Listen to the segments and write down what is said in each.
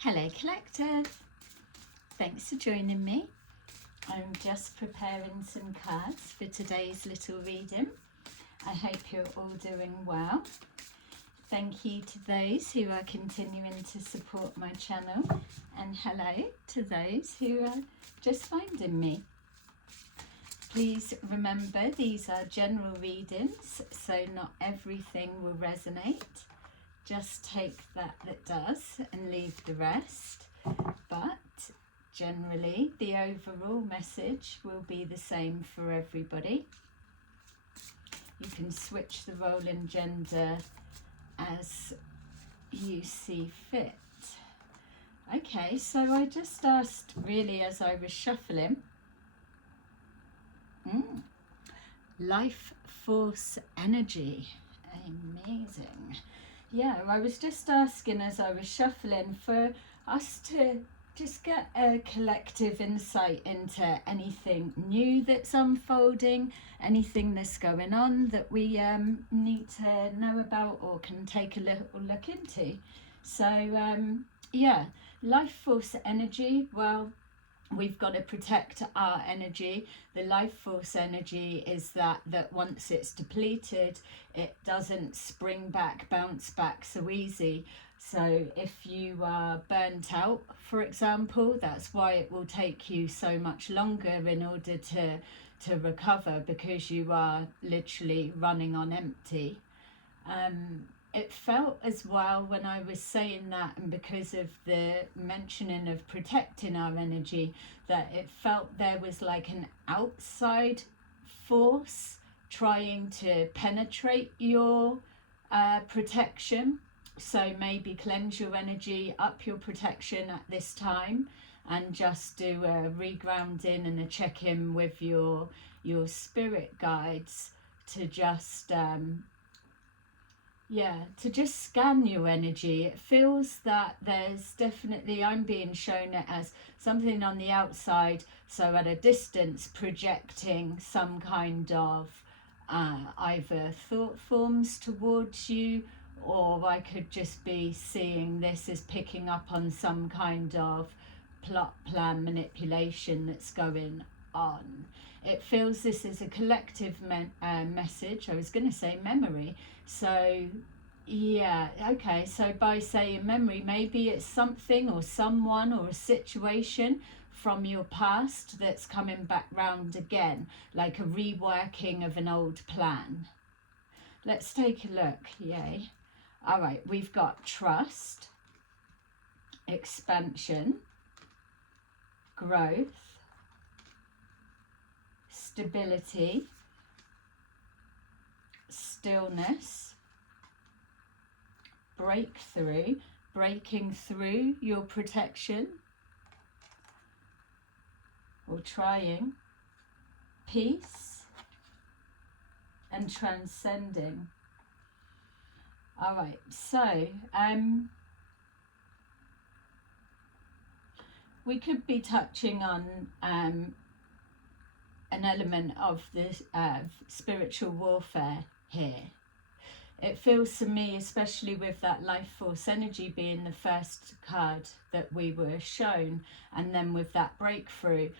Hello Collective, thanks for joining me. I'm just preparing some cards for today's little reading. I hope you're all doing well. Thank you to those who are continuing to support my channel, and hello to those who are just finding me. Please remember these are general readings, so not everything will resonate. Just take that does and leave the rest, but generally the overall message will be the same for everybody. You can switch the role and gender as you see fit. Okay, so I just asked really as I was shuffling, life force energy, amazing. Yeah, I was just asking as I was shuffling for us to just get a collective insight into anything new that's unfolding, anything that's going on that we need to know about or can take a little look into. So yeah, life force energy, well, we've got to protect our energy. The life force energy is that once it's depleted, it doesn't spring back, bounce back so easy. So if you are burnt out, for example, that's why it will take you so much longer in order to recover, because you are literally running on empty. It felt as well when I was saying that, and because of the mentioning of protecting our energy, that it felt there was like an outside force trying to penetrate your protection. So maybe cleanse your energy, up your protection at this time, and just do a regrounding and a check-in with your spirit guides to just to just scan your energy. It feels that there's definitely, I'm being shown it as something on the outside, so at a distance projecting some kind of either thought forms towards you, or I could just be seeing this as picking up on some kind of plot, plan, manipulation that's going on. It feels this is a collective message. I was going to say memory. So yeah, okay, so by saying memory, maybe it's something or someone or a situation from your past that's coming back round again, like a reworking of an old plan. Let's take a look. Yay. All right, we've got trust, expansion, growth, stability, stillness, breakthrough, breaking through your protection, or trying, peace, and transcending. All right, so we could be touching on an element of this spiritual warfare here. It feels to me, especially with that life force energy being the first card that we were shown, and then with that breakthrough,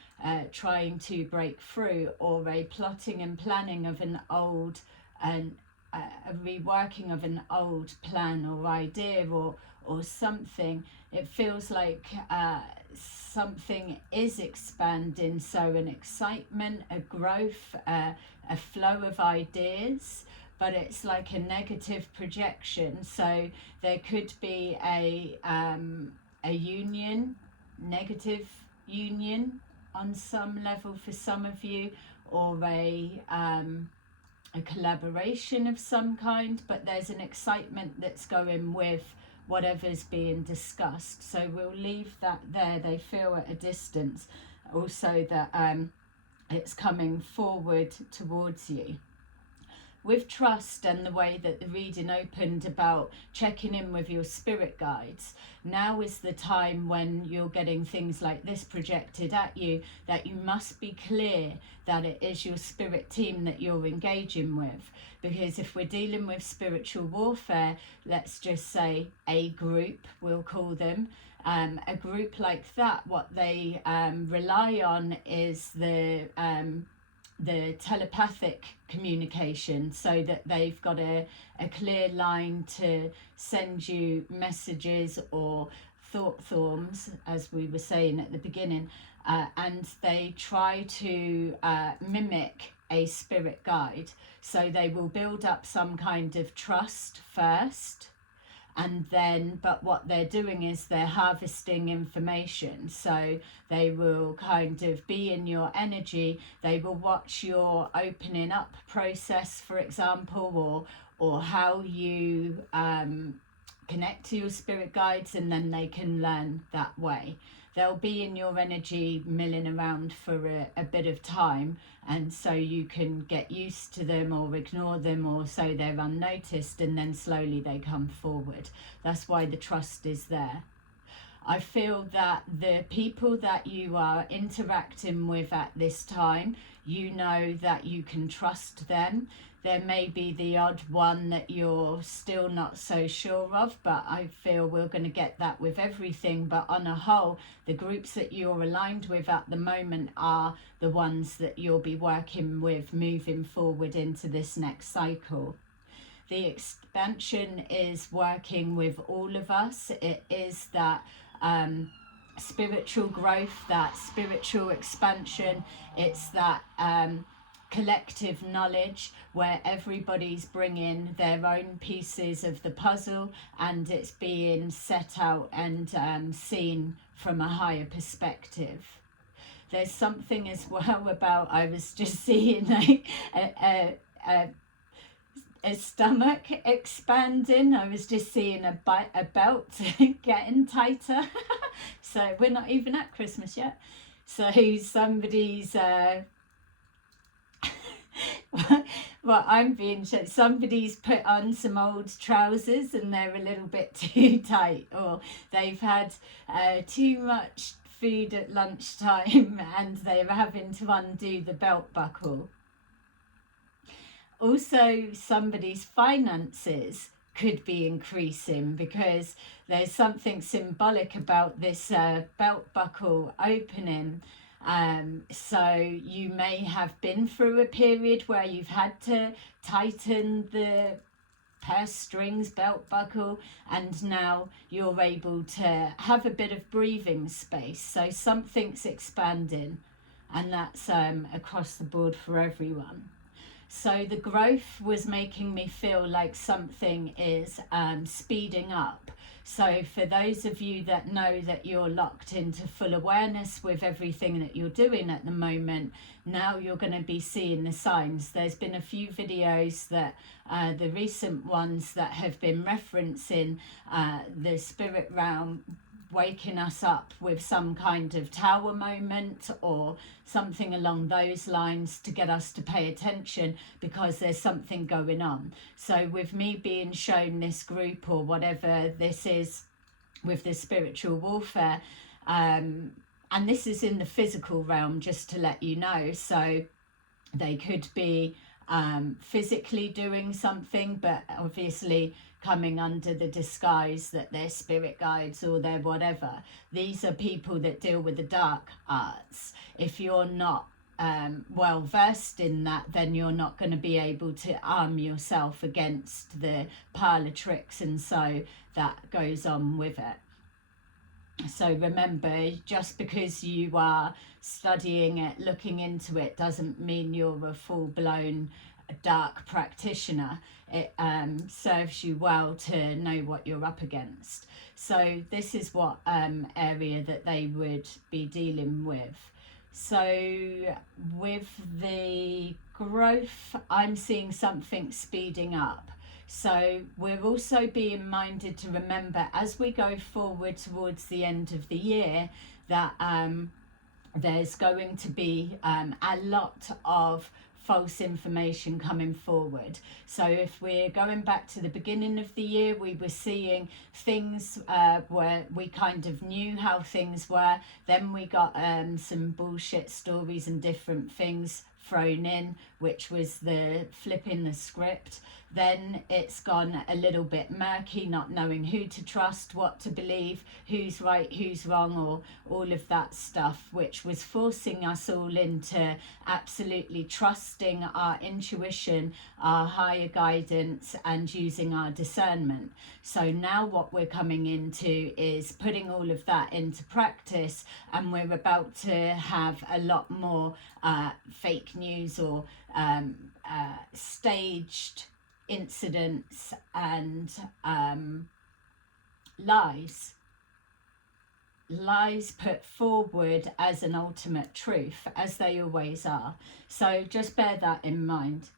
trying to break through, or a plotting and planning of an old and a reworking of an old plan or idea or something. It feels like something is expanding, so an excitement, a growth, a flow of ideas, but it's like a negative projection. So there could be a union, negative union on some level for some of you, or a collaboration of some kind, but there's an excitement that's going with whatever's being discussed. So we'll leave that there. They feel at a distance. Also that it's coming forward towards you. with trust and the way that the reading opened about checking in with your spirit guides, now is the time when you're getting things like this projected at you, that you must be clear that it is your spirit team that you're engaging with. Because if we're dealing with spiritual warfare, let's just say a group, we'll call them, a group like that, what they rely on is the telepathic communication, so that they've got a clear line to send you messages or thought forms, as we were saying at the beginning, and they try to mimic a spirit guide. So they will build up some kind of trust first, and then, but what they're doing is they're harvesting information. So they will kind of be in your energy, they will watch your opening up process, for example, or how you connect to your spirit guides, and then they can learn that way. They'll be in your energy milling around for a bit of time, and so you can get used to them or ignore them, or so they're unnoticed, and then slowly they come forward. That's why the trust is there. I feel that the people that you are interacting with at this time, you know that you can trust them. There may be the odd one that you're still not so sure of, but I feel we're going to get that with everything. But on a whole, the groups that you're aligned with at the moment are the ones that you'll be working with moving forward into this next cycle. The expansion is working with all of us. It is that spiritual growth, that spiritual expansion. It's that collective knowledge where everybody's bringing their own pieces of the puzzle, and it's being set out and seen from a higher perspective. There's something as well about, I was just seeing a stomach expanding. I was just seeing a belt getting tighter. So we're not even at Christmas yet. So somebody's well, I'm being shown, somebody's put on some old trousers and they're a little bit too tight, or they've had too much food at lunchtime and they're having to undo the belt buckle. Also, somebody's finances could be increasing, because there's something symbolic about this belt buckle opening. So you may have been through a period where you've had to tighten the purse strings, belt buckle, and now you're able to have a bit of breathing space. So something's expanding, and that's across the board for everyone. So the growth was making me feel like something is speeding up. So for those of you that know that you're locked into full awareness with everything that you're doing at the moment, now you're going to be seeing the signs. There's been a few videos that the recent ones that have been referencing the spirit realm waking us up with some kind of tower moment or something along those lines to get us to pay attention, because there's something going on. So with me being shown this group or whatever this is with the spiritual warfare, and this is in the physical realm, just to let you know, so they could be physically doing something, but obviously coming under the disguise that they're spirit guides or they're whatever. These are people that deal with the dark arts. If you're not well versed in that, then you're not going to be able to arm yourself against the parlor tricks and so that goes on with it. So remember, just because you are studying it, looking into it, doesn't mean you're a full-blown dark practitioner. It serves you well to know what you're up against. So this is what area that they would be dealing with. So with the growth, I'm seeing something speeding up. So we're also being minded to remember as we go forward towards the end of the year that there's going to be a lot of false information coming forward. So if we're going back to the beginning of the year, we were seeing things where we kind of knew how things were. Then we got some bullshit stories and different things thrown in, which was the flipping the script. Then it's gone a little bit murky, not knowing who to trust, what to believe, who's right, who's wrong, or all of that stuff, which was forcing us all into absolutely trusting our intuition, our higher guidance, and using our discernment. So now what we're coming into is putting all of that into practice, and we're about to have a lot more fake news or staged incidents and lies put forward as an ultimate truth, as they always are. So just bear that in mind.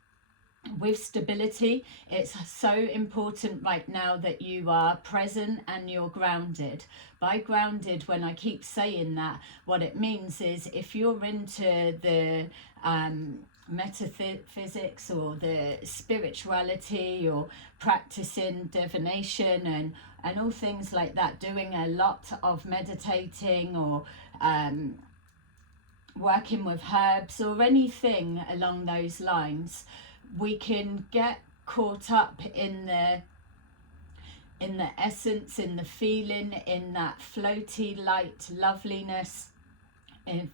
With stability, it's so important right now that you are present and you're grounded. By grounded, when I keep saying that, what it means is if you're into the metaphysics or the spirituality or practicing divination and all things like that, doing a lot of meditating or working with herbs or anything along those lines, we can get caught up in the essence, in the feeling, in that floaty light loveliness, in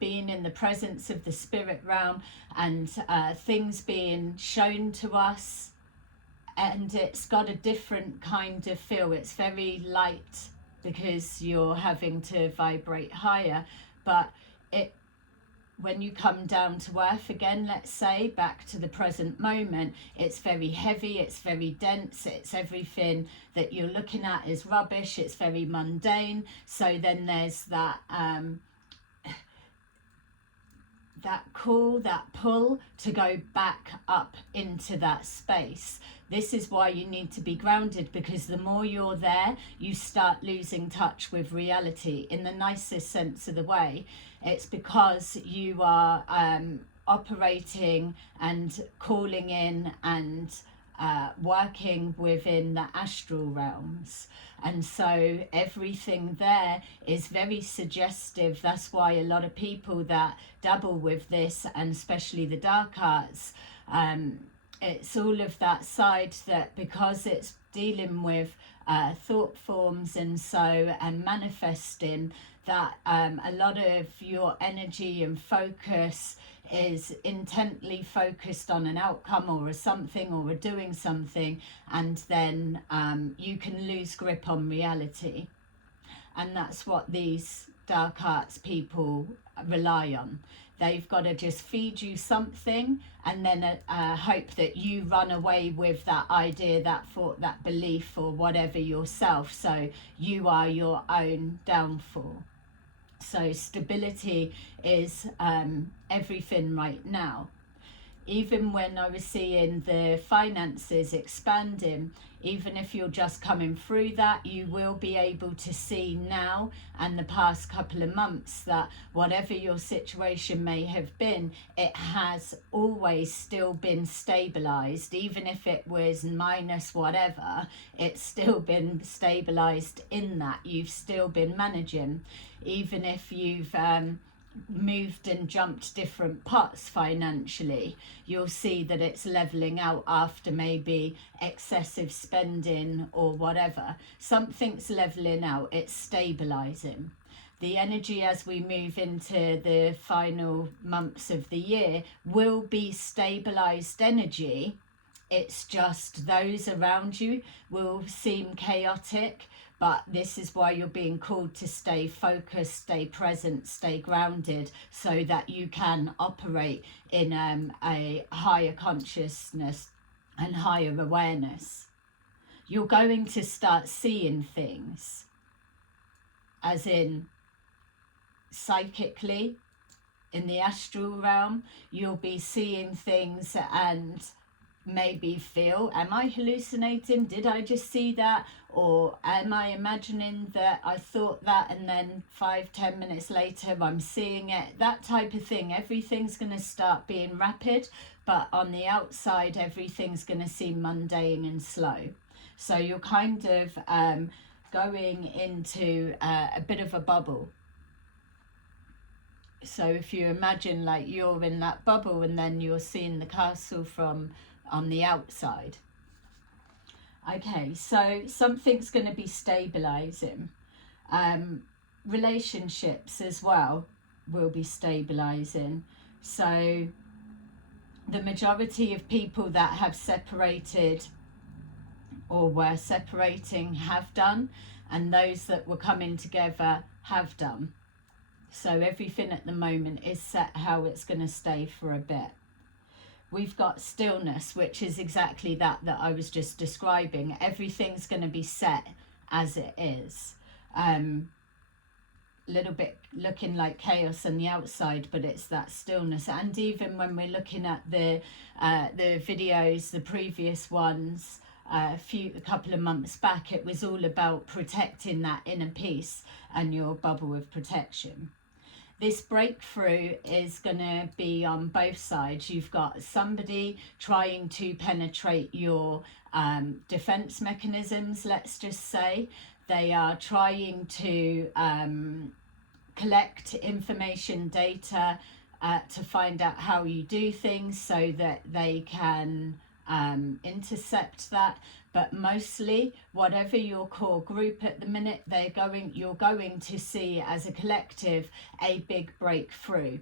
being in the presence of the spirit realm, and things being shown to us, and it's got a different kind of feel. It's very light because you're having to vibrate higher, but when you come down to earth again, let's say, back to the present moment, it's very heavy, it's very dense, it's everything that you're looking at is rubbish, it's very mundane. So then there's that that call, that pull to go back up into that space. This is why you need to be grounded, because the more you're there, you start losing touch with reality in the nicest sense of the way. It's because you are operating and calling in and working within the astral realms. And so everything there is very suggestive. That's why a lot of people that dabble with this, and especially the dark arts, it's all of that side that, because it's dealing with thought forms and manifesting, that a lot of your energy and focus is intently focused on an outcome or a something or a doing something, and then you can lose grip on reality. And that's what these dark arts people rely on. They've got to just feed you something and then hope that you run away with that idea, that thought, that belief, or whatever yourself. So you are your own downfall. So stability is everything right now. Even when I was seeing the finances expanding, even if you're just coming through that, you will be able to see now and the past couple of months that whatever your situation may have been, it has always still been stabilized. Even if it was minus whatever, it's still been stabilized in that. You've still been managing. Even if you've moved and jumped different pots financially, you'll see that it's leveling out after maybe excessive spending or whatever. Something's leveling out, it's stabilizing. The energy as we move into the final months of the year will be stabilized energy. It's just those around you will seem chaotic, but this is why you're being called to stay focused, stay present, stay grounded, so that you can operate in a higher consciousness and higher awareness. You're going to start seeing things, as in psychically, in the astral realm. You'll be seeing things and maybe feel, am I hallucinating? Did I just see that? Or am I imagining that I thought that and then 5-10 minutes later I'm seeing it? That type of thing. Everything's going to start being rapid, but on the outside everything's going to seem mundane and slow. So you're kind of going into a bit of a bubble. So if you imagine like you're in that bubble and then you're seeing the castle from on the outside. Okay, so something's going to be stabilizing. Relationships as well will be stabilizing. So the majority of people that have separated or were separating have done, and those that were coming together have done. So everything at the moment is set how it's going to stay for a bit. We've got stillness, which is exactly that I was just describing. Everything's going to be set as it is. Little bit looking like chaos on the outside, but it's that stillness. And even when we're looking at the videos, the previous ones, a couple of months back, it was all about protecting that inner peace and your bubble of protection. This breakthrough is going to be on both sides. You've got somebody trying to penetrate your defense mechanisms, let's just say. They are trying to collect information, data, to find out how you do things so that they can intercept that. But mostly, whatever your core group at the minute, you're going to see as a collective a big breakthrough.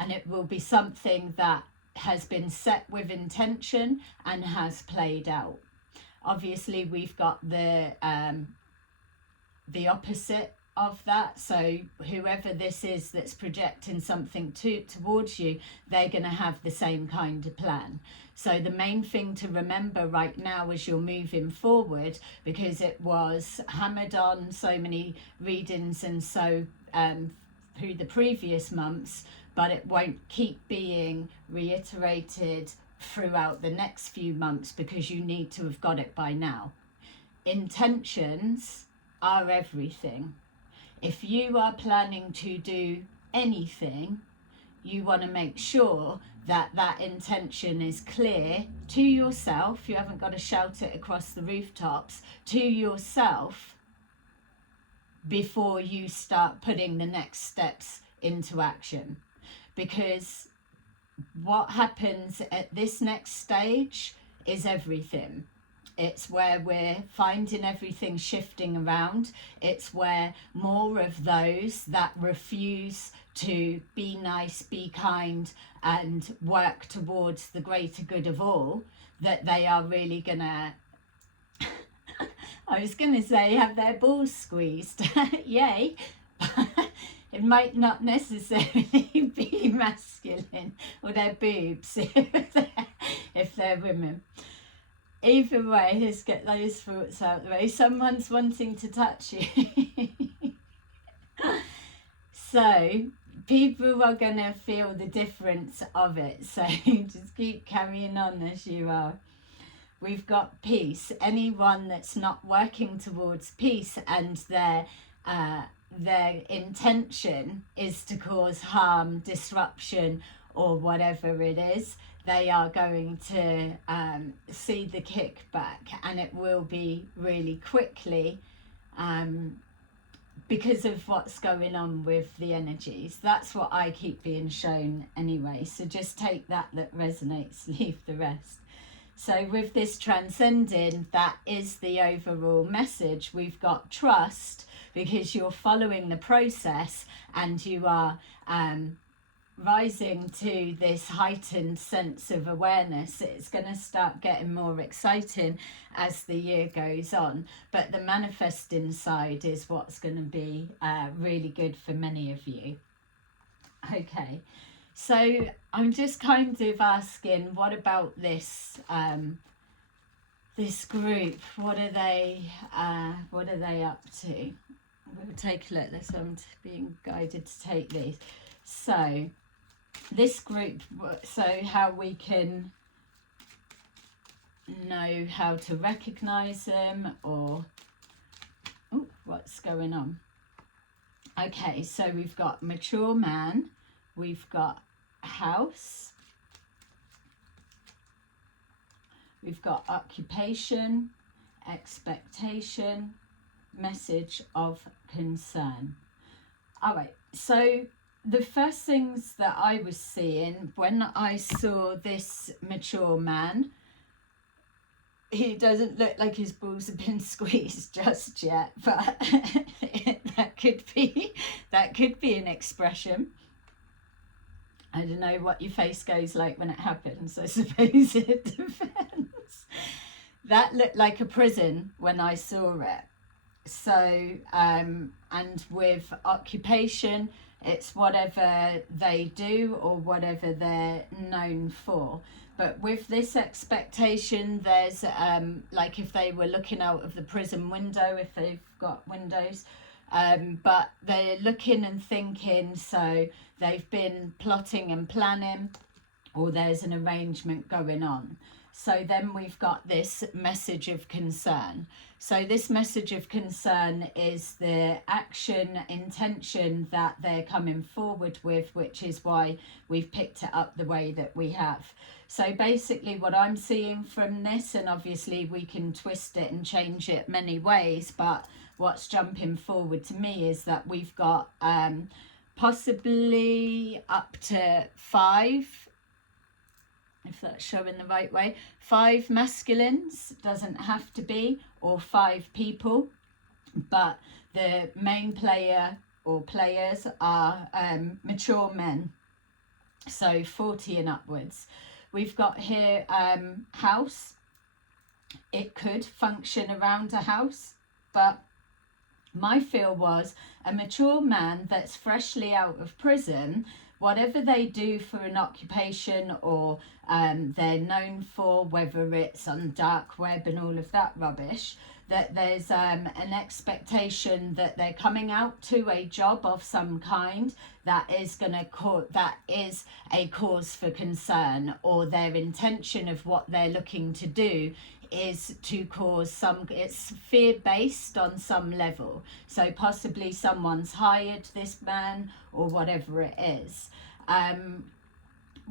And it will be something that has been set with intention and has played out. Obviously, we've got the opposite of that. So whoever this is that's projecting something towards you, they're going to have the same kind of plan. So the main thing to remember right now as you're moving forward, because it was hammered on so many readings and so through the previous months, but it won't keep being reiterated throughout the next few months because you need to have got it by now. Intentions are everything. If you are planning to do anything, you want to make sure that that intention is clear to yourself. You haven't got to shout it across the rooftops, to yourself, before you start putting the next steps into action. Because what happens at this next stage is everything. It's where we're finding everything shifting around. It's where more of those that refuse to be nice, be kind, and work towards the greater good of all, that they are really gonna, I was gonna say, have their balls squeezed. Yay. It might not necessarily be masculine, or their boobs if they're women. Either way, let's get those thoughts out of the way. Someone's wanting to touch you. So people are going to feel the difference of it. So just keep carrying on as you are. We've got peace. Anyone that's not working towards peace and their intention is to cause harm, disruption, or whatever it is, they are going to see the kickback, and it will be really quickly because of what's going on with the energies. That's what I keep being shown anyway. So just take that resonates, leave the rest. So with this transcending, that is the overall message. We've got trust because you're following the process and you are rising to this heightened sense of awareness. It's going to start getting more exciting as the year goes on, but the manifesting side is what's going to be really good for many of you. Okay, so I'm just kind of asking, what about this this group? What are they up to? We'll take a look. I'm being guided to take these. So this group, so how we can know how to recognize them, or what's going on. Okay, so we've got mature man, we've got house, we've got occupation, expectation, message of concern. All right, so the first things that I was seeing when I saw this mature man, he doesn't look like his balls have been squeezed just yet, but that could be an expression. I don't know what your face goes like when it happens. I suppose it depends. That looked like a prison when I saw it. So, and with occupation, it's whatever they do or whatever they're known for. But with this expectation, there's like if they were looking out of the prison window, if they've got windows, but they're looking and thinking, so they've been plotting and planning, or there's an arrangement going on. So then we've got this message of concern. So this message of concern is the action intention that they're coming forward with, which is why we've picked it up the way that we have. So basically what I'm seeing from this, and obviously we can twist it and change it many ways, but what's jumping forward to me is that we've got possibly up to 5, if that's showing the right way, 5 masculines, doesn't have to be, or 5 people, but the main player or players are mature men, so 40 and upwards. We've got here house. It could function around a house, but my feel was a mature man that's freshly out of prison, whatever they do for an occupation or they're known for, whether it's on dark web and all of that rubbish, that there's an expectation that they're coming out to a job of some kind that is that is a cause for concern, or their intention of what they're looking to do is to cause some, it's fear-based on some level. So possibly someone's hired this man or whatever it is.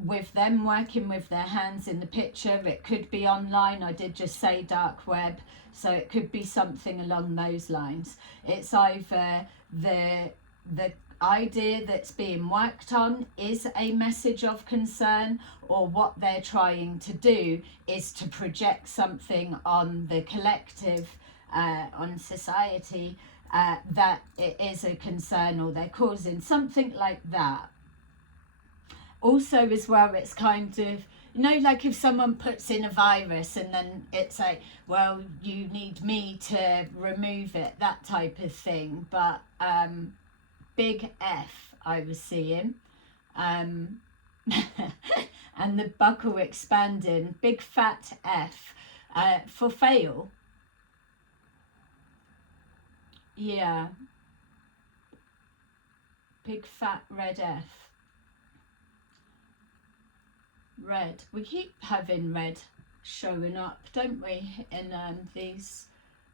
With them working with their hands in the picture, it could be online. I did just say dark web, so it could be something along those lines. It's either the idea that's being worked on is a message of concern, or what they're trying to do is to project something on the collective, on society, that it is a concern, or they're causing something like that. Also as well, it's kind of, you know, like if someone puts in a virus and then it's like, well, you need me to remove it, that type of thing. But big F I was seeing, and the buckle expanding, big fat F for fail. Yeah, big fat red F. Red, we keep having red showing up, don't we, in these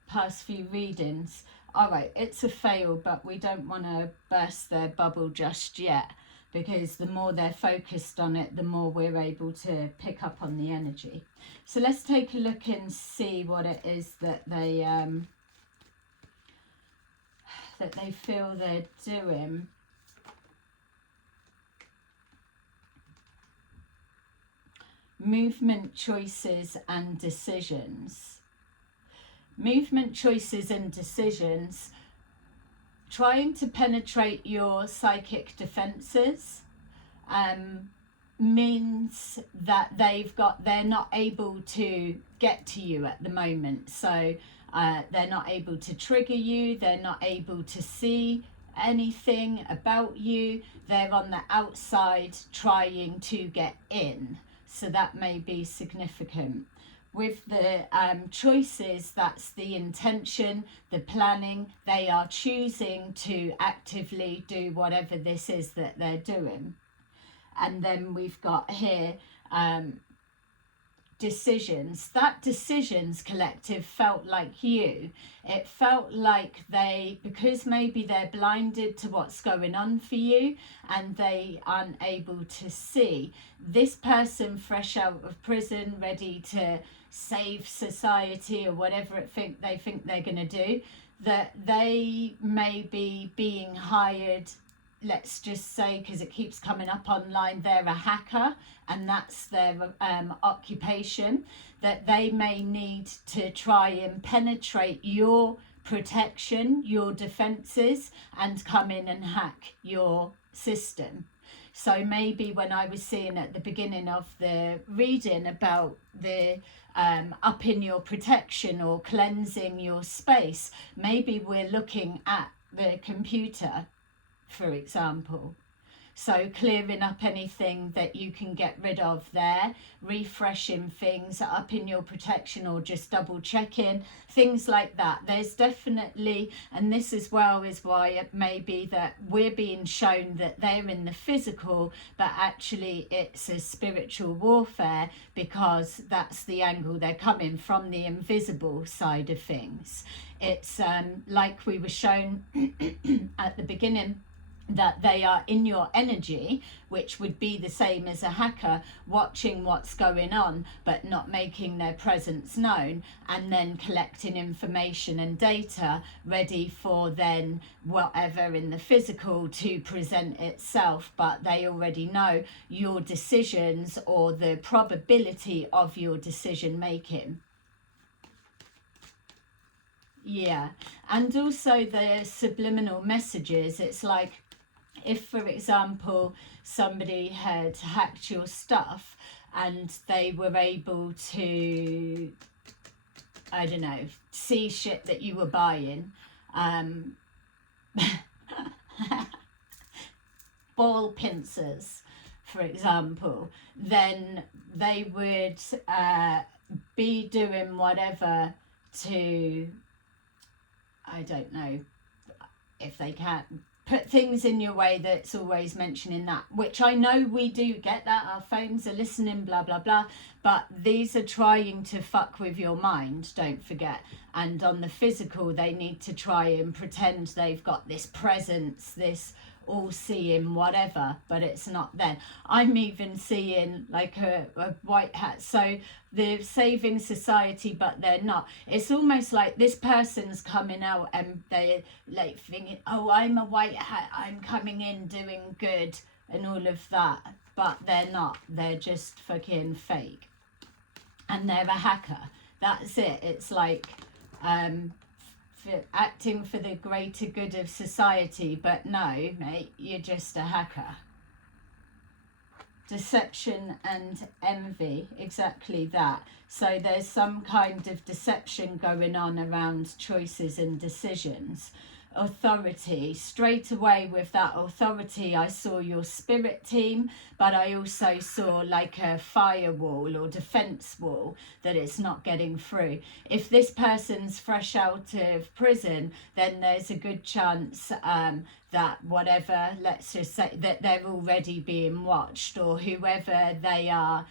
past few readings. All right, it's a fail, but we don't want to burst their bubble just yet, because the more they're focused on it, the more we're able to pick up on the energy. So let's take a look and see what it is that they feel they're doing. Movement, choices and decisions. Movement, choices and decisions, trying to penetrate your psychic defenses, means that they're not able to get to you at the moment. So they're not able to trigger you, they're not able to see anything about you, they're on the outside trying to get in. So that may be significant. With the choices, that's the intention, the planning. They are choosing to actively do whatever this is that they're doing. And then we've got here decisions. That decisions collective felt like you. It felt like because maybe they're blinded to what's going on for you and they aren't able to see. This person fresh out of prison, ready to save society or whatever they think they're going to do, that they may be being hired, let's just say, because it keeps coming up online, they're a hacker and that's their occupation, that they may need to try and penetrate your protection, your defenses, and come in and hack your system. So maybe when I was seeing at the beginning of the reading about the upping your protection or cleansing your space, maybe we're looking at the computer, for example. So clearing up anything that you can get rid of there, refreshing things, upping your protection, or just double checking, things like that. There's definitely, and this as well is why it may be that we're being shown that they're in the physical, but actually it's a spiritual warfare, because that's the angle they're coming from, the invisible side of things. It's like we were shown at the beginning, that they are in your energy, which would be the same as a hacker, watching what's going on but not making their presence known, and then collecting information and data ready for then whatever in the physical to present itself. But they already know your decisions or the probability of your decision making. Yeah, and also the subliminal messages. It's like, if, for example, somebody had hacked your stuff and they were able to, I don't know, see shit that you were buying, ball pincers, for example, then they would be doing whatever to, I don't know, if they can put things in your way that's always mentioning that, which I know we do get that, our phones are listening, blah blah blah, but these are trying to fuck with your mind, don't forget. And on the physical, they need to try and pretend they've got this presence, this all-seeing whatever, but it's not then. I'm even seeing like a white hat, so they're saving society but they're not. It's almost like this person's coming out and they're like thinking, oh, I'm a white hat, I'm coming in doing good and all of that, but they're not. They're just fucking fake and they're a hacker. That's it. It's like acting for the greater good of society, but no, mate, you're just a hacker. Deception and envy, exactly that. So there's some kind of deception going on around choices and decisions. Authority, straight away with that authority, I saw your spirit team, but I also saw like a firewall or defense wall that it's not getting through. If this person's fresh out of prison, then there's a good chance that whatever, let's just say that they're already being watched, or whoever they are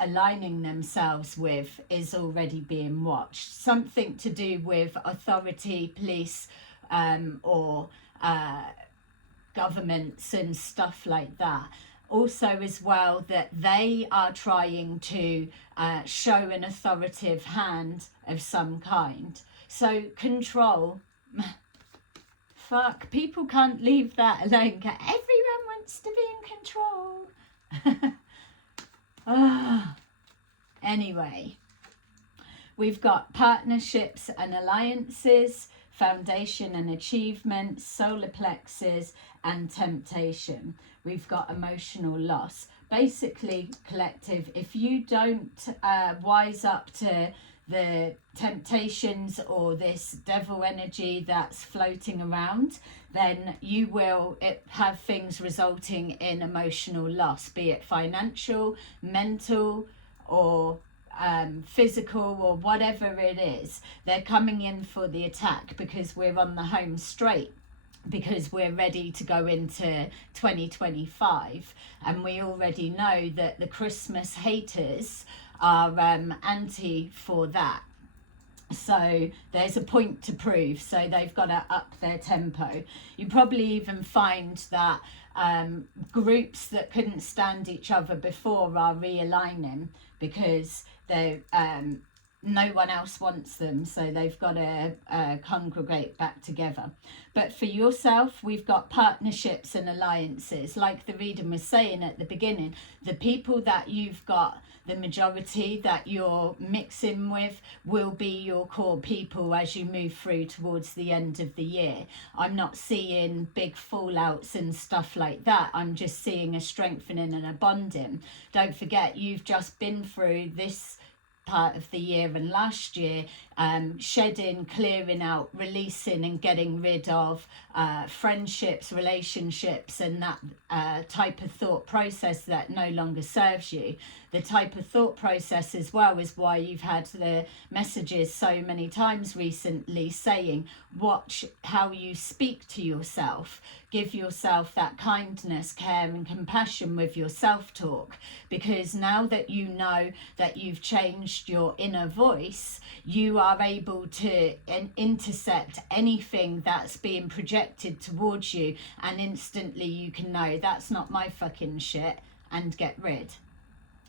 aligning themselves with is already being watched. Something to do with authority, police, or governments and stuff like that. Also as well, that they are trying to show an authoritative hand of some kind. So control. Fuck, people can't leave that alone. Everyone wants to be in control. Anyway, we've got partnerships and alliances, foundation and achievement, solar plexus, and temptation. We've got emotional loss. Basically, collective, if you don't wise up to the temptations or this devil energy that's floating around, then you will have things resulting in emotional loss, be it financial, mental, or physical, or whatever it is. They're coming in for the attack because we're on the home straight, because we're ready to go into 2025, and we already know that the Christmas haters are anti for that. So there's a point to prove, so they've got to up their tempo. You probably even find that groups that couldn't stand each other before are realigning because they're no one else wants them, so they've got to congregate back together. But for yourself, we've got partnerships and alliances. Like the reading was saying at the beginning, the people that you've got, the majority that you're mixing with, will be your core people as you move through towards the end of the year. I'm not seeing big fallouts and stuff like that. I'm just seeing a strengthening and a bonding. Don't forget, you've just been through this part of the year and last year, shedding, clearing out, releasing and getting rid of friendships, relationships, and that type of thought process that no longer serves you. The type of thought process as well is why you've had the messages so many times recently saying, watch how you speak to yourself. Give yourself that kindness, care and compassion with your self-talk, because now that you know that you've changed your inner voice, you are able to intercept anything that's being projected towards you, and instantly you can know that's not my fucking shit and get rid.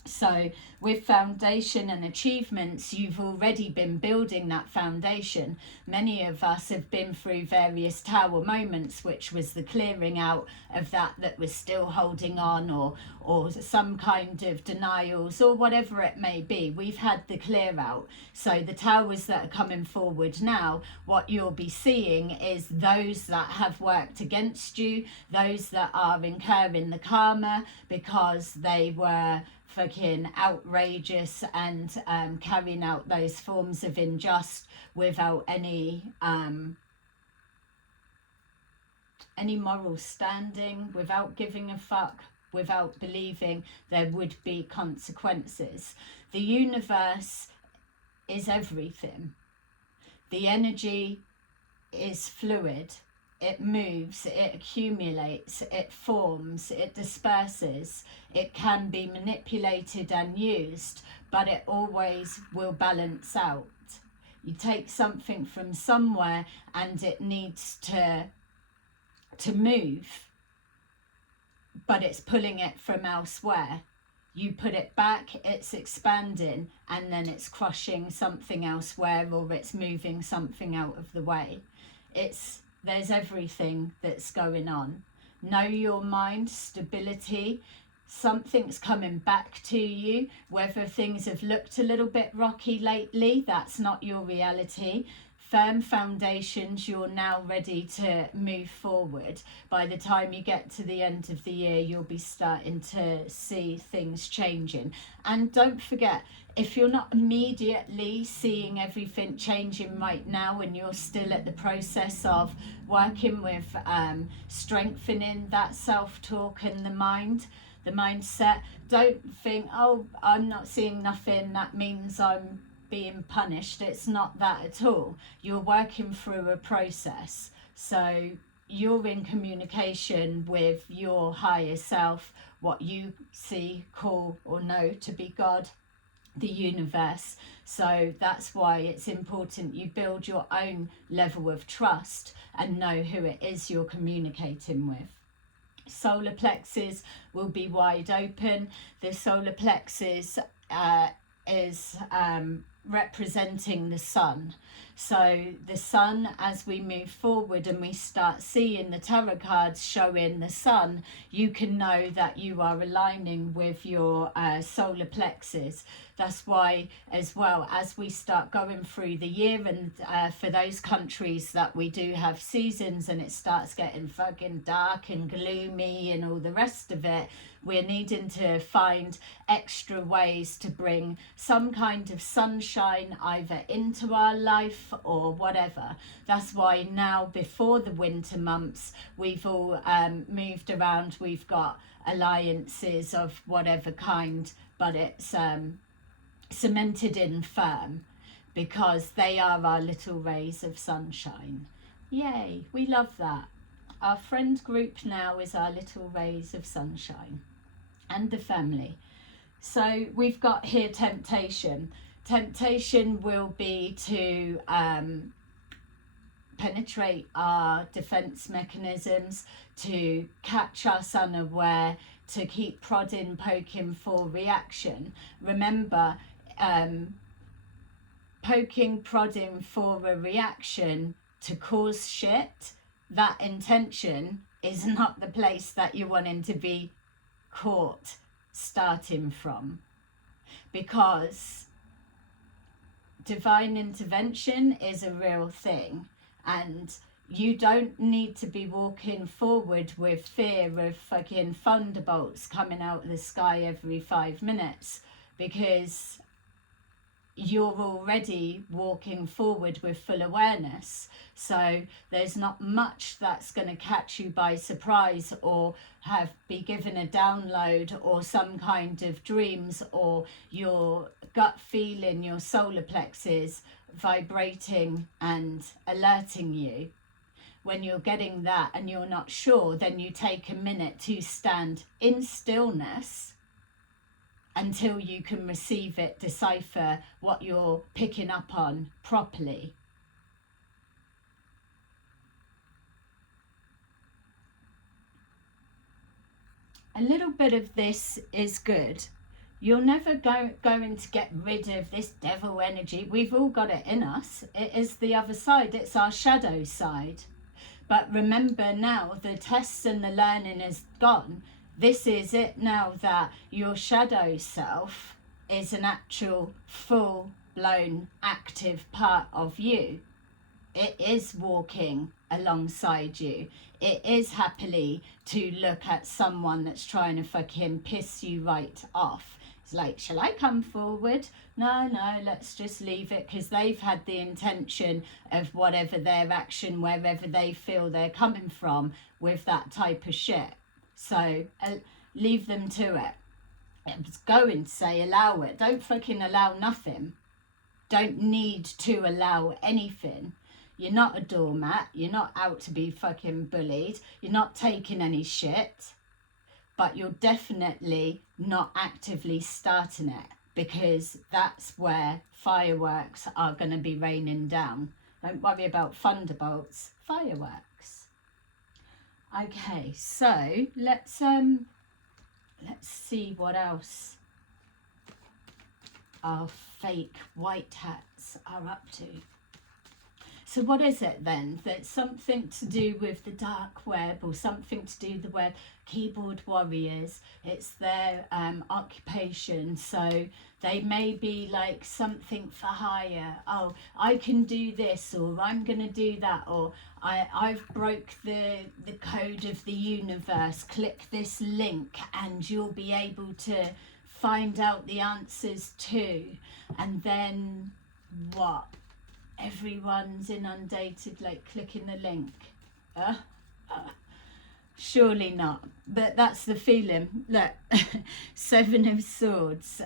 So with foundation and achievements, you've already been building that foundation. Many of us have been through various tower moments, which was the clearing out of that was still holding on, or some kind of denials, or whatever it may be. We've had the clear out. So the towers that are coming forward now, what you'll be seeing is those that have worked against you, those that are incurring the karma because they were fucking outrageous and carrying out those forms of injustice without any moral standing, without giving a fuck, without believing there would be consequences. The universe is everything. The energy is fluid. It moves, it accumulates, it forms, it disperses. It can be manipulated and used, but it always will balance out. You take something from somewhere and it needs to move, but it's pulling it from elsewhere. You put it back, it's expanding, and then it's crushing something elsewhere, or it's moving something out of the way. There's everything that's going on. Know your mind, stability. Something's coming back to you. Whether things have looked a little bit rocky lately, that's not your reality. Firm foundations, you're now ready to move forward. By the time you get to the end of the year, you'll be starting to see things changing. And don't forget, if you're not immediately seeing everything changing right now, and you're still at the process of working with strengthening that self-talk and the mindset, don't think, oh, I'm not seeing nothing, that means I'm being punished. It's not that at all. You're working through a process. So you're in communication with your higher self, what you see, call or know to be God, the universe. So that's why it's important you build your own level of trust and know who it is you're communicating with. Solar plexus will be wide open. The solar plexus is representing the sun. So the sun, as we move forward and we start seeing the tarot cards showing the sun, you can know that you are aligning with your solar plexus. That's why, as well, as we start going through the year, and for those countries that we do have seasons and it starts getting fucking dark and gloomy and all the rest of it, we're needing to find extra ways to bring some kind of sunshine either into our life or whatever. That's why now, before the winter months, we've all moved around. We've got alliances of whatever kind, but it's cemented in firm, because they are our little rays of sunshine. Yay, we love that. Our friend group now is our little rays of sunshine, and the family. So we've got here temptation. Temptation will be to penetrate our defense mechanisms, to catch us unaware, to keep prodding, poking for reaction. Remember, poking, prodding for a reaction to cause shit, that intention is not the place that you're wanting to be caught starting from, because divine intervention is a real thing, and you don't need to be walking forward with fear of fucking thunderbolts coming out of the sky every 5 minutes, because you're already walking forward with full awareness. So there's not much that's going to catch you by surprise, or be given a download, or some kind of dreams, or your gut feeling, your solar plexus vibrating and alerting you. When you're getting that and you're not sure, then you take a minute to stand in stillness until you can receive it, decipher what you're picking up on properly. A little bit of this is good. You're never going to get rid of this devil energy. We've all got it in us. It is the other side. It's our shadow side. But remember now, the tests and the learning is gone. This is it now, that your shadow self is an actual full-blown active part of you. It is walking alongside you. It is happily to look at someone that's trying to fucking piss you right off. It's like, shall I come forward? No, let's just leave it, because they've had the intention of whatever their action, wherever they feel they're coming from with that type of shit. So leave them to it. I was going to say allow it. Don't fucking allow nothing. Don't need to allow anything. You're not a doormat. You're not out to be fucking bullied. You're not taking any shit. But you're definitely not actively starting it, because that's where fireworks are going to be raining down. Don't worry about thunderbolts. Fireworks. Okay, so let's see what else our fake white hats are up to. So what is it then? That's something to do with the dark web, or something to do with the web. Keyboard warriors, it's their occupation. So they may be like something for hire. Oh, I can do this, or I'm going to do that, or I've broke the code of the universe. Click this link and you'll be able to find out the answers too. And then what? Everyone's inundated, like clicking the link. Surely not, but that's the feeling. Look, 7 of Swords.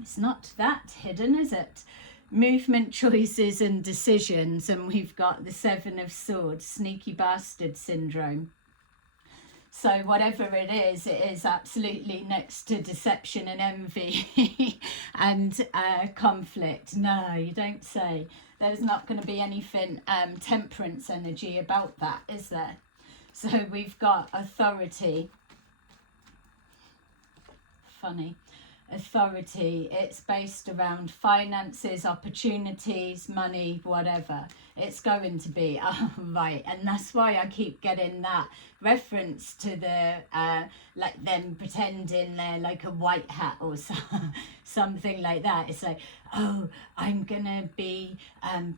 It's not that hidden, is it? Movement, choices and decisions, and we've got the 7 of Swords, sneaky bastard syndrome. So whatever it is absolutely next to deception and envy and conflict. No, you don't say. There's not going to be anything temperance energy about that, is there? So we've got authority. Funny. Authority. It's based around finances, opportunities, money, whatever. It's going to be, oh, right. And that's why I keep getting that reference to the, like them pretending they're like a white hat or something like that. It's like, oh, I'm going to be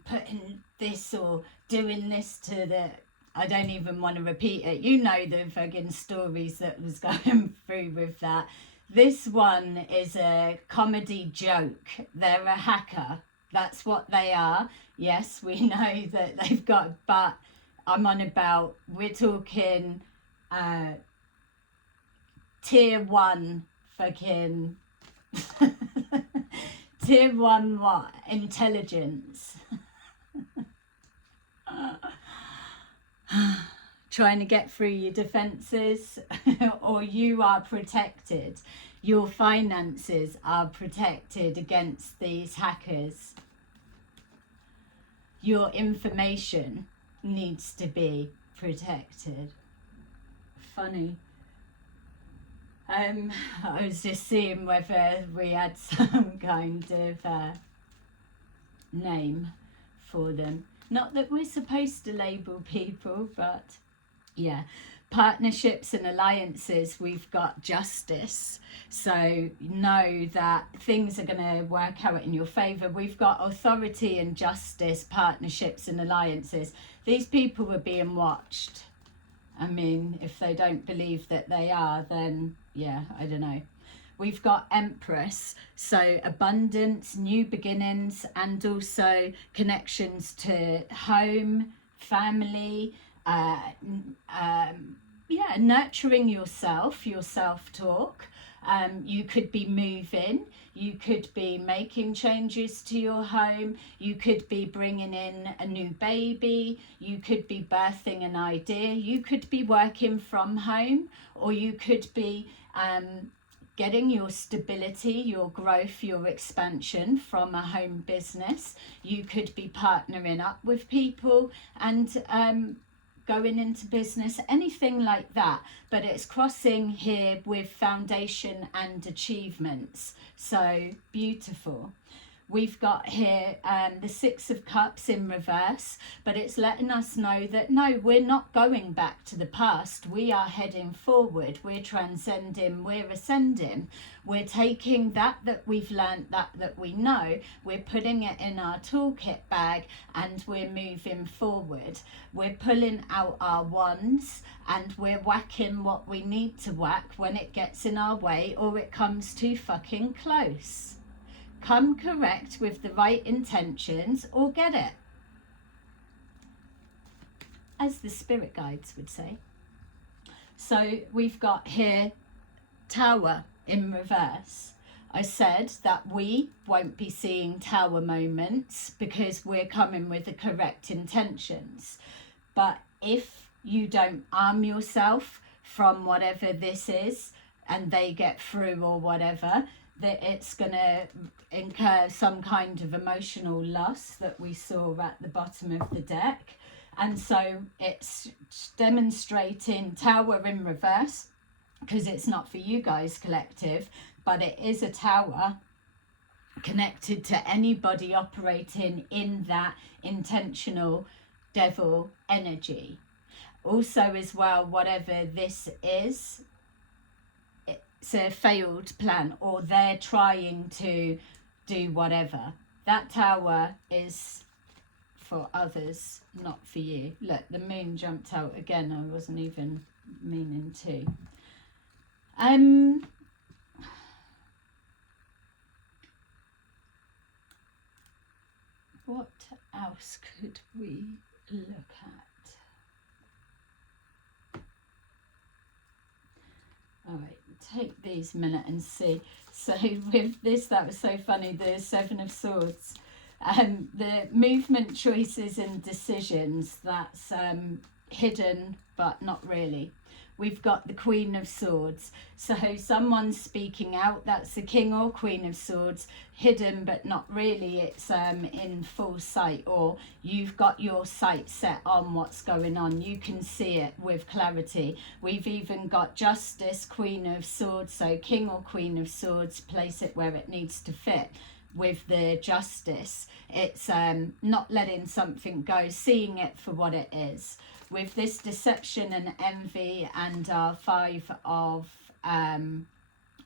putting this or doing this to the... I don't even want to repeat it. You know the fucking stories that was going through with that. This one is a comedy joke. They're a hacker. That's what they are. Yes, we know that they've got, but I'm on about, we're talking tier 1 fucking, tier 1 what? Intelligence. trying to get through your defenses, or you are protected. Your finances are protected against these hackers. Your information needs to be protected. Funny. I was just seeing whether we had some kind of name for them. Not that we're supposed to label people, but yeah. Partnerships and alliances, we've got justice. So know that things are going to work out in your favor. We've got authority and justice, partnerships and alliances. These people are being watched. I mean, if they don't believe that they are, then yeah, I don't know. We've got Empress, so abundance, new beginnings, and also connections to home, family, yeah, nurturing yourself, your self-talk. You could be moving, you could be making changes to your home, you could be bringing in a new baby, you could be birthing an idea, you could be working from home, or you could be getting your stability, your growth, your expansion from a home business. You could be partnering up with people and going into business, anything like that, but it's crossing here with foundation and achievements. So beautiful. We've got here the Six of Cups in reverse, but it's letting us know that no, we're not going back to the past. We are heading forward. We're transcending. We're ascending. We're taking that we've learned, that we know. We're putting it in our toolkit bag and we're moving forward. We're pulling out our wands and we're whacking what we need to whack when it gets in our way or it comes too fucking close. Come correct with the right intentions or get it, as the spirit guides would say. So we've got here Tower in reverse. I said that we won't be seeing tower moments because we're coming with the correct intentions. But if you don't arm yourself from whatever this is and they get through or whatever, that it's going to incur some kind of emotional loss that we saw at the bottom of the deck. And so it's demonstrating Tower in reverse because it's not for you guys collective, but it is a tower connected to anybody operating in that intentional devil energy. Also as well, whatever this is, it's a failed plan or they're trying to do whatever. That tower is for others, not for you. Look, the moon jumped out again. I wasn't even meaning to. What else could we look at? All right, take these a minute and see. So with this, that was so funny, the Seven of Swords. The movement, choices and decisions, that's hidden but not really. We've got the Queen of Swords. So someone's speaking out, that's the King or Queen of Swords, hidden but not really. It's in full sight, or you've got your sight set on what's going on. You can see it with clarity. We've even got Justice, Queen of Swords. So King or Queen of Swords, place it where it needs to fit. With the Justice, it's not letting something go, seeing it for what it is. With this Deception and Envy and our Five of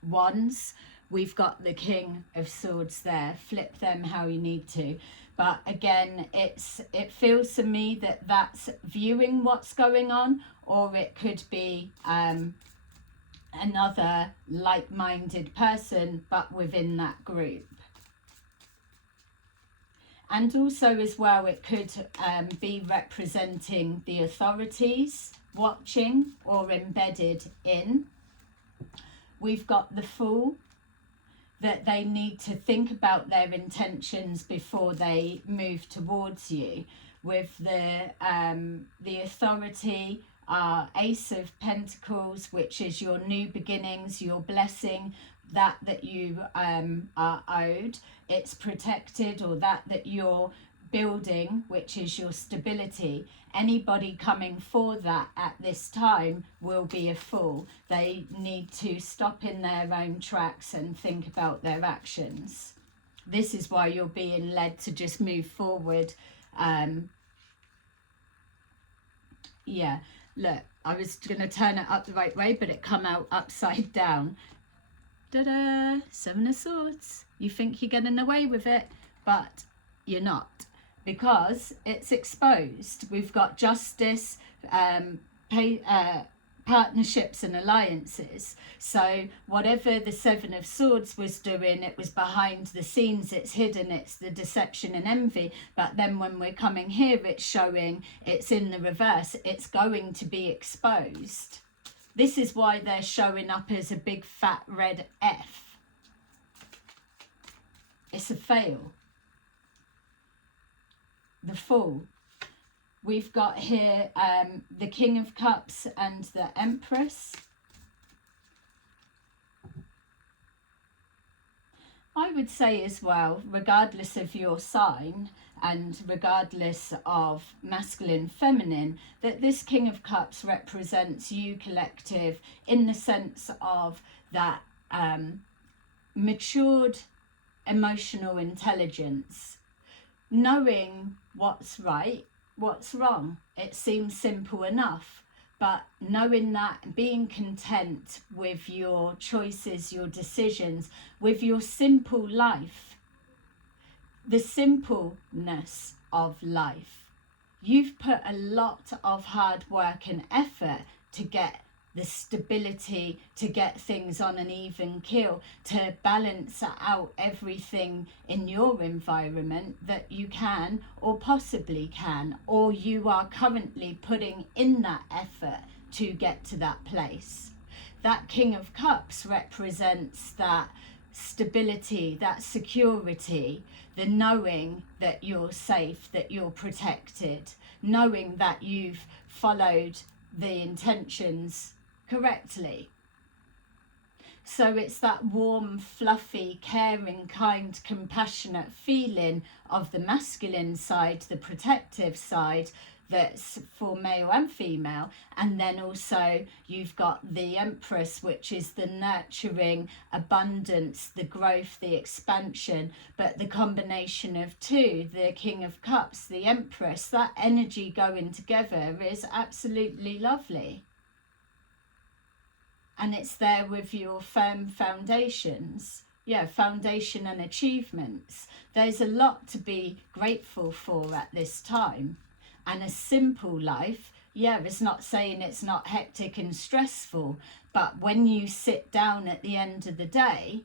Wands, we've got the King of Swords there. Flip them how you need to. But again, it feels to me that that's viewing what's going on, or it could be another like-minded person, but within that group. And also as well, it could be representing the authorities watching or embedded in. We've got the Fool, that they need to think about their intentions before they move towards you. With the Authority, our Ace of Pentacles, which is your new beginnings, your blessing, that you are owed, it's protected, or that you're building, which is your stability. Anybody coming for that at this time will be a fool. They need to stop in their own tracks and think about their actions. This is why you're being led to just move forward. Yeah, look, I was going to turn it up the right way, but it come out upside down. Da-da, Seven of Swords. You think you're getting away with it, but you're not, because it's exposed. We've got justice, partnerships and alliances. So whatever the Seven of Swords was doing, it was behind the scenes, it's hidden, it's the deception and envy. But then when we're coming here, it's showing, it's in the reverse, it's going to be exposed. This is why they're showing up as a big fat red F. It's a fail. The Fool. We've got here the King of Cups and the Empress. I would say as well, regardless of your sign and regardless of masculine, feminine, that this King of Cups represents you, collective, in the sense of that matured emotional intelligence, knowing what's right, what's wrong. It seems simple enough, but knowing that, being content with your choices, your decisions, with your simple life, the simpleness of life. You've put a lot of hard work and effort to get the stability, to get things on an even keel, to balance out everything in your environment that you can or possibly can, or you are currently putting in that effort to get to that place. That King of Cups represents that stability, that security, the knowing that you're safe, that you're protected, knowing that you've followed the intentions correctly. So it's that warm, fluffy, caring, kind, compassionate feeling of the masculine side, the protective side, that's for male and female. And then also you've got the Empress, which is the nurturing, abundance, the growth, the expansion. But the combination of two, the King of Cups, the Empress, that energy going together is absolutely lovely. And it's there with your firm foundations. Yeah, foundation and achievements. There's a lot to be grateful for at this time. And a simple life, yeah, it's not saying it's not hectic and stressful, but when you sit down at the end of the day,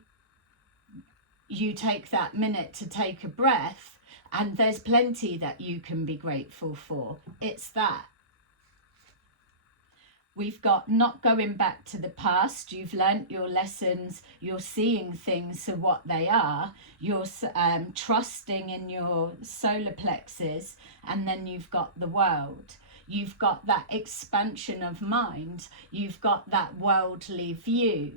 you take that minute to take a breath, and there's plenty that you can be grateful for. It's that. We've got not going back to the past. You've learnt your lessons. You're seeing things for what they are. You're trusting in your solar plexus. And then you've got the world. You've got that expansion of mind. You've got that worldly view.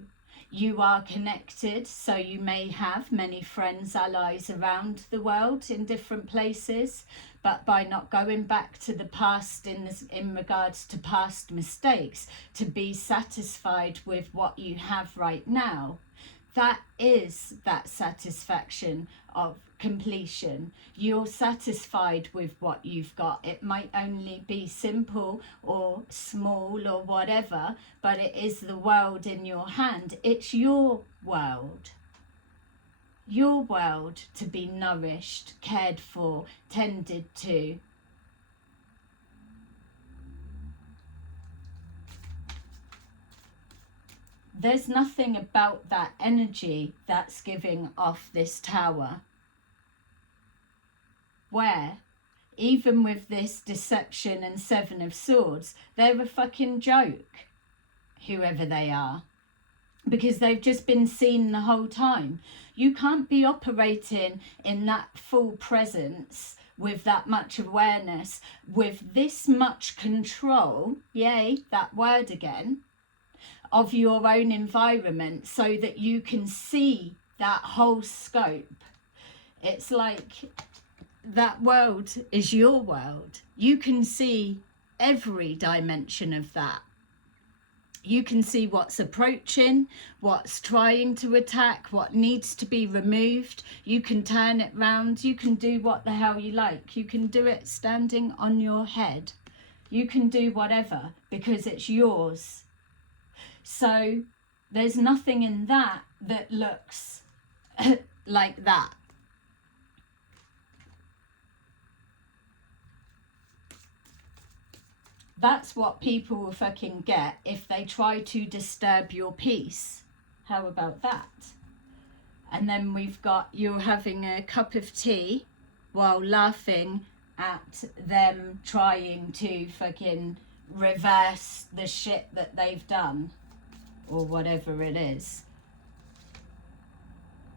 You are connected, so you may have many friends, allies around the world in different places, but by not going back to the past in regards to past mistakes, to be satisfied with what you have right now, that is that satisfaction of completion. You're satisfied with what you've got. It might only be simple or small or whatever, but it is the world in your hand. It's your world. Your world to be nourished, cared for, tended to. There's nothing about that energy that's giving off this Tower, where even with this deception and Seven of Swords, they're a fucking joke, whoever they are, because they've just been seen the whole time. You can't be operating in that full presence with that much awareness, with this much control, yay, that word again, of your own environment, so that you can see that whole scope. It's like that world is your world. You can see every dimension of that. You can see what's approaching, what's trying to attack, what needs to be removed. You can turn it round. You can do what the hell you like. You can do it standing on your head. You can do whatever, because it's yours. So there's nothing in that that looks like that. That's what people will fucking get if they try to disturb your peace. How about that? And then we've got you having a cup of tea while laughing at them trying to fucking reverse the shit that they've done, or whatever it is.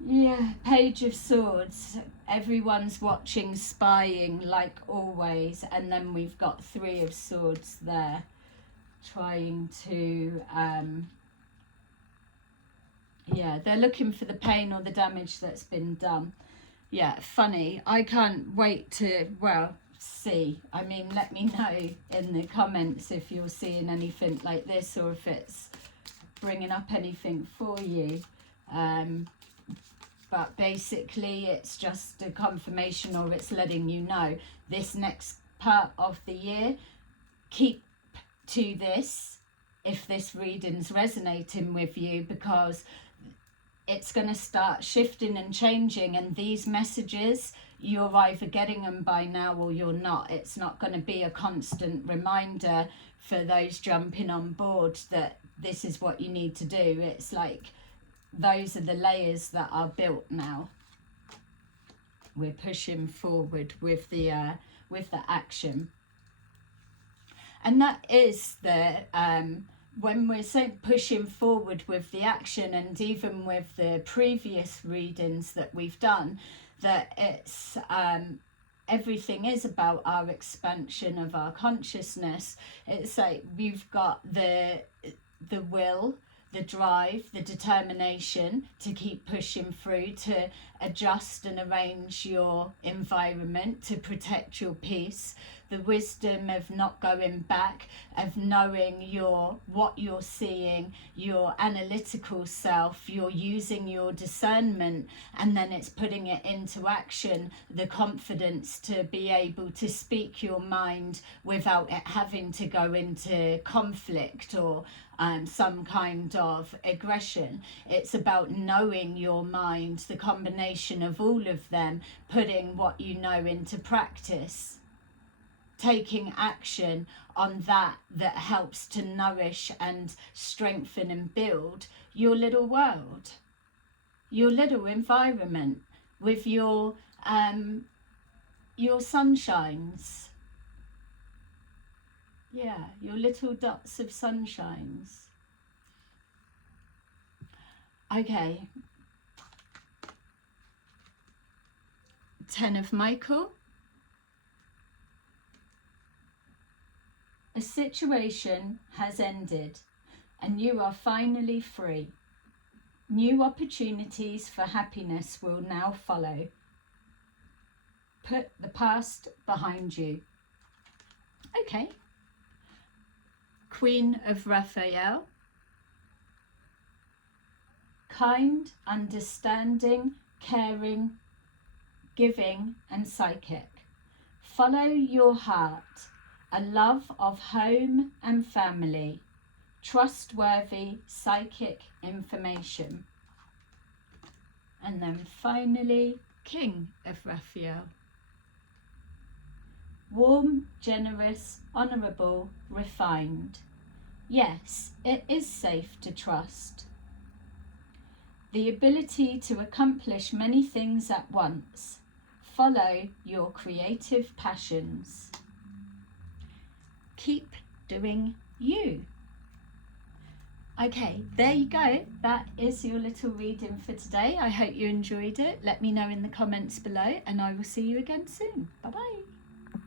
Yeah, Page of Swords. Everyone's watching, spying, like always. And then we've got Three of Swords there, trying to, yeah, they're looking for the pain or the damage that's been done. Yeah, funny. I can't wait to, well, see. I mean, let me know in the comments if you're seeing anything like this, or if it's bringing up anything for you. But basically it's just a confirmation, or it's letting you know this next part of the year, keep to this if this reading's resonating with you, because it's going to start shifting and changing, and these messages, you're either getting them by now or you're not. It's not going to be a constant reminder for those jumping on board that this is what you need to do. It's like, those are the layers that are built now. We're pushing forward with the action, and that is the when we're saying pushing forward with the action, and even with the previous readings that we've done, that it's everything is about our expansion of our consciousness. It's like we've got the will, the drive, the determination to keep pushing through, to adjust and arrange your environment, to protect your peace, the wisdom of not going back, of knowing what you're seeing, your analytical self, you're using your discernment, and then it's putting it into action, the confidence to be able to speak your mind without it having to go into conflict or some kind of aggression. It's about knowing your mind, the combination of all of them, putting what you know into practice, taking action on that helps to nourish and strengthen and build your little world, your little environment, with your sunshines. Yeah, your little dots of sunshines. Okay. 10 of Michael. A situation has ended and you are finally free. New opportunities for happiness will now follow. Put the past behind you. Okay. Queen of Raphael. Kind, understanding, caring, giving and psychic. Follow your heart. A love of home and family. Trustworthy psychic information. And then finally, King of Raphael. Warm, generous, honourable, refined. Yes, it is safe to trust. The ability to accomplish many things at once. Follow your creative passions. Keep doing you. Okay, there you go. That is your little reading for today. I hope you enjoyed it. Let me know in the comments below, and I will see you again soon. Bye bye.